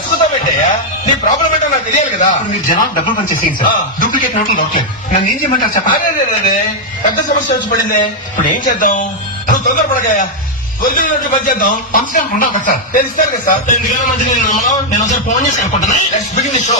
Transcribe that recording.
నడుచుకుంటా పెట్టాయా నీ ప్రాబ్లం ఏంటో నాకు తెలియాలి కదా. మీరు జనాలు డబ్బులు పని చేసేయండి సార్. డూప్లికేట్ నోట్లు దొరకలేదు. నన్ను ఏం చేయమంటారు చెప్పండి. అదే పెద్ద సమస్య వచ్చి పడిందే. ఇప్పుడు ఏం చేద్దాం? నువ్వు తొందరపడకాయా, ఒరిజినల్ నోట్లు పని చేద్దాం. పంచడానికి ఉండవు కదా సార్. తెలుస్తారు కదా సార్. ఎందుకైనా మంచిగా నేను ఒకసారి ఫోన్ చేసి అనుకుంటున్నా. Let's begin the show.